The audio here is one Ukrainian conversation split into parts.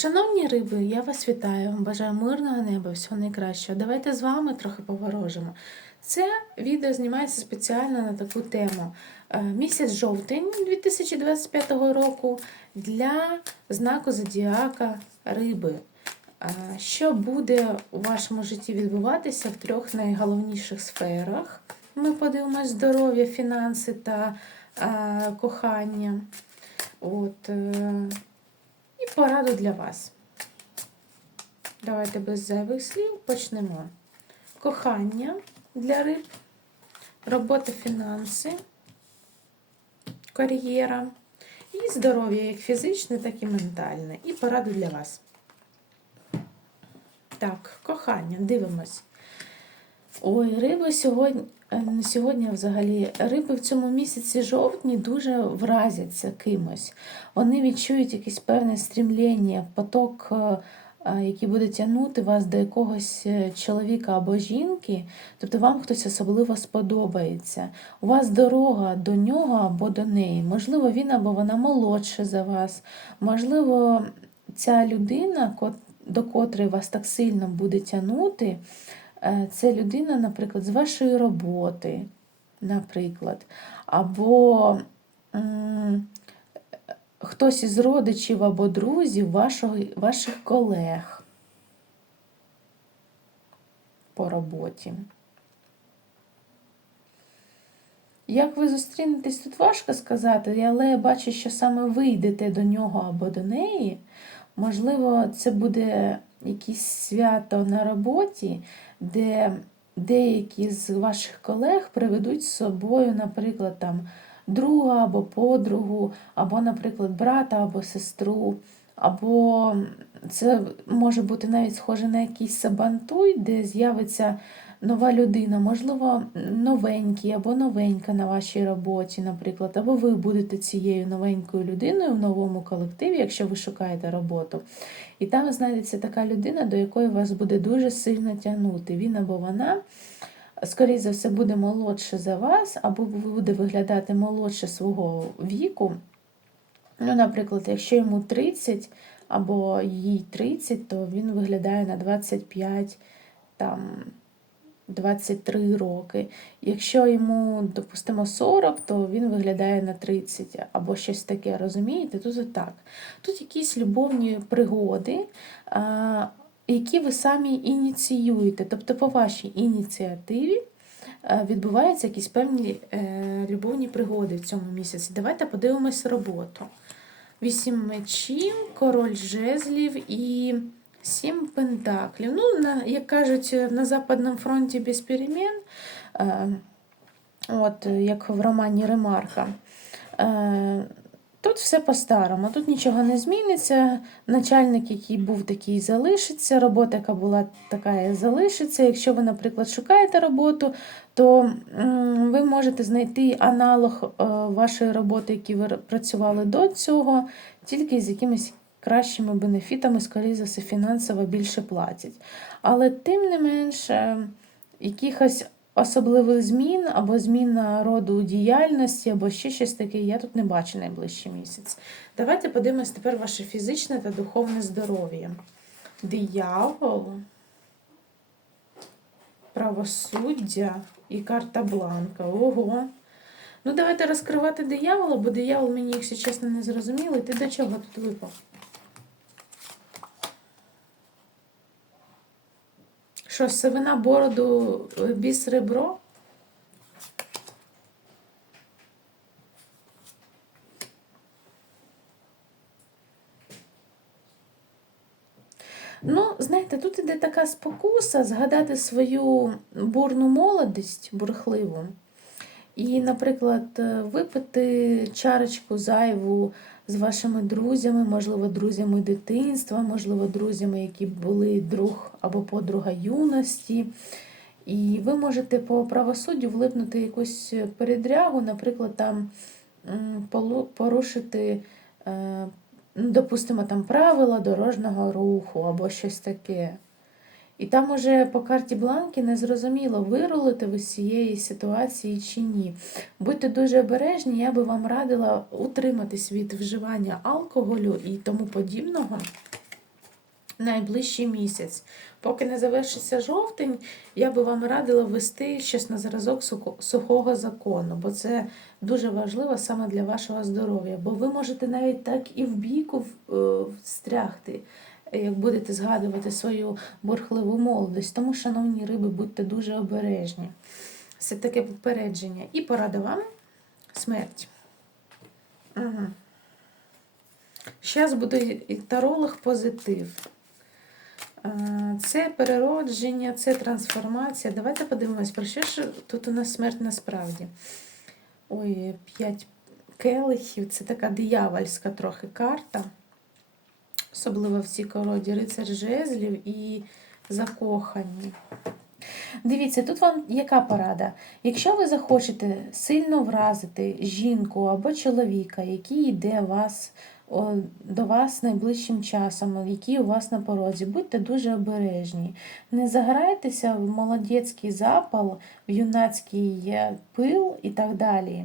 Шановні риби, я вас вітаю, бажаю мирного неба, всього найкращого. Давайте з вами трохи поворожимо. Це відео знімається спеціально на таку тему. Е, Місяць жовтень 2025 року для знаку зодіака риби. Е, Що буде у вашому житті відбуватися в трьох найголовніших сферах? Ми подивимося здоров'я, фінанси та е, кохання. От, пораду для вас. Давайте без зайвих слів почнемо. Кохання для риб, робота фінанси, кар'єра і здоров'я як фізичне, так і ментальне. І пораду для вас. Так, кохання, дивимось. Ой, риби сьогодні, сьогодні взагалі, риби в цьому місяці жовтні дуже вразяться кимось. Вони відчують якесь певне стрімління, поток, е, е, який буде тягнути вас до якогось е, чоловіка або жінки, тобто вам хтось особливо сподобається. У вас дорога до нього або до неї. Можливо, він або вона молодша за вас. Можливо, ця людина, до котрої вас так сильно буде тягнути, Е, Це людина, наприклад, з вашої роботи, наприклад, або хтось із родичів або друзів вашого, ваших колег по роботі. Як ви зустрінетесь, тут важко сказати, але я бачу, що саме ви йдете до нього або до неї. Можливо, це буде якесь свято на роботі, де деякі з ваших колег приведуть з собою, наприклад, там друга або подругу, або, наприклад, брата або сестру, або це може бути навіть схоже на якийсь сабантуй, де з'явиться нова людина, можливо, новенький або новенька на вашій роботі, наприклад, або ви будете цією новенькою людиною в новому колективі, якщо ви шукаєте роботу. І там знайдеться така людина, до якої вас буде дуже сильно тягнути. Він або вона, скоріше за все, буде молодше за вас, або буде виглядати молодше свого віку. Ну, наприклад, якщо йому 30 або їй 30, то він виглядає на 25 там. 23 роки. Якщо йому, допустимо, 40, то він виглядає на 30 або щось таке, розумієте? Тут так. Тут якісь любовні пригоди, які ви самі ініціюєте. Тобто, по вашій ініціативі відбуваються якісь певні е, любовні пригоди в цьому місяці. Давайте подивимось роботу. Вісім мечів, король жезлів і. Сім пентаклів. Ну, на, як кажуть, на Западному фронті без перемін, е, от, як в романі Ремарка. Е, Тут все по-старому, тут нічого не зміниться. Начальник, який був такий, залишиться, робота, яка була така, залишиться. Якщо ви, наприклад, шукаєте роботу, то ви можете знайти аналог е, вашої роботи, які ви працювали до цього, тільки з якимись кращими бенефітами, скоріше за все, фінансово більше платять. Але тим не менш, е, якихось особливих змін або зміна роду діяльності, або ще щось таке, я тут не бачу найближчий місяць. Давайте подивимось тепер ваше фізичне та духовне здоров'я. Диявол, правосуддя і карта бланка. Ого. Ну, давайте розкривати диявола, бо диявол мені, якщо чесно, не зрозумілий. Ти до чого тут випав? Що, сивина бороду е, біс ребро? Ну, знаєте, тут іде така спокуса згадати свою бурну молодість, бурхливу. І, наприклад, е, випити чарочку зайву з вашими друзями, можливо, друзями дитинства, можливо, друзями, які були друг або подруга юності. І ви можете по правосуддю влипнути якусь передрягу, наприклад, там порушити, е, ну, допустимо, там правила дорожнього руху або щось таке. І там уже по карті бланки незрозуміло, вирулите ви з цієї ситуації чи ні. Будьте дуже обережні, я би вам радила утриматись від вживання алкоголю і тому подібного. найближчий місяць. Поки не завершиться жовтень, я би вам радила ввести щось на зразок сухого закону, бо це дуже важливо саме для вашого здоров'я. Бо ви можете навіть так і в бійку е, встрягти, як будете згадувати свою бурхливу молодість. Тому, шановні риби, будьте дуже обережні. Це таке попередження. І порада вам смерть. Угу. Зараз буде таролог позитив. Це переродження, це трансформація. Давайте подивимось, про що ж тут у нас смерть насправді. Ой, п'ять келихів. Це така диявольська трохи карта. Особливо в цій короді рицар жезлів і закохані. Дивіться, тут вам яка порада? Якщо ви захочете сильно вразити жінку або чоловіка, який йде вас, до вас найближчим часом, який у вас на порозі, будьте дуже обережні. Не заграйтеся в молодецький запал, в юнацький е, пил і так далі.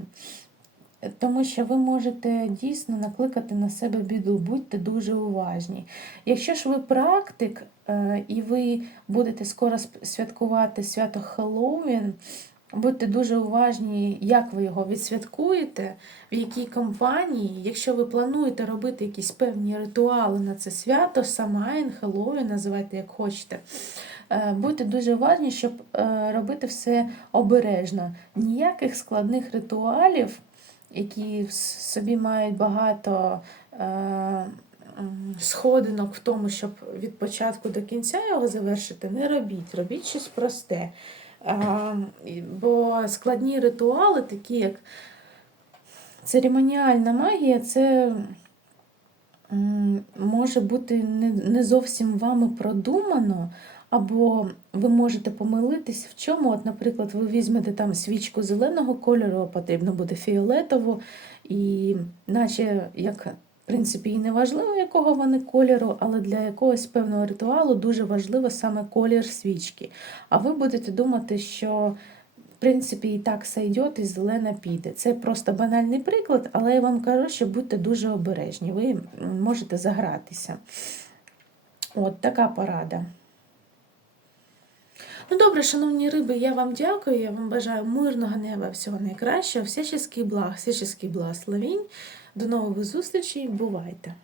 Тому що ви можете дійсно накликати на себе біду, будьте дуже уважні. Якщо ж ви практик е, і ви будете скоро святкувати свято Хеллоуін, будьте дуже уважні, як ви його відсвяткуєте, в якій компанії. Якщо ви плануєте робити якісь певні ритуали на це свято, Самайн, Хеллоуін, називайте як хочете. е, Будьте дуже уважні, щоб е, робити все обережно. Ніяких складних ритуалів які в собі мають багато е, сходинок в тому, щоб від початку до кінця його завершити, не робіть. Робіть щось просте. Е, бо складні ритуали, такі як церемоніальна магія, це може бути не, зовсім вами продумано. Або ви можете помилитись в чому. От, наприклад, ви візьмете там свічку зеленого кольору, а потрібно буде фіолетову, і наче як, в принципі, і не важливо, якого вони кольору, але для якогось певного ритуалу дуже важливо саме колір свічки. А ви будете думати, що в принципі і так сойдет, і зелена піде. Це просто банальний приклад, але я вам кажу, що будьте дуже обережні, ви можете загратися. От така порада. Ну добре, шановні риби, я вам дякую. Я вам бажаю мирного неба, всього найкращого, всяческий благ, всяческий благословінь. До нових зустрічей. Бувайте!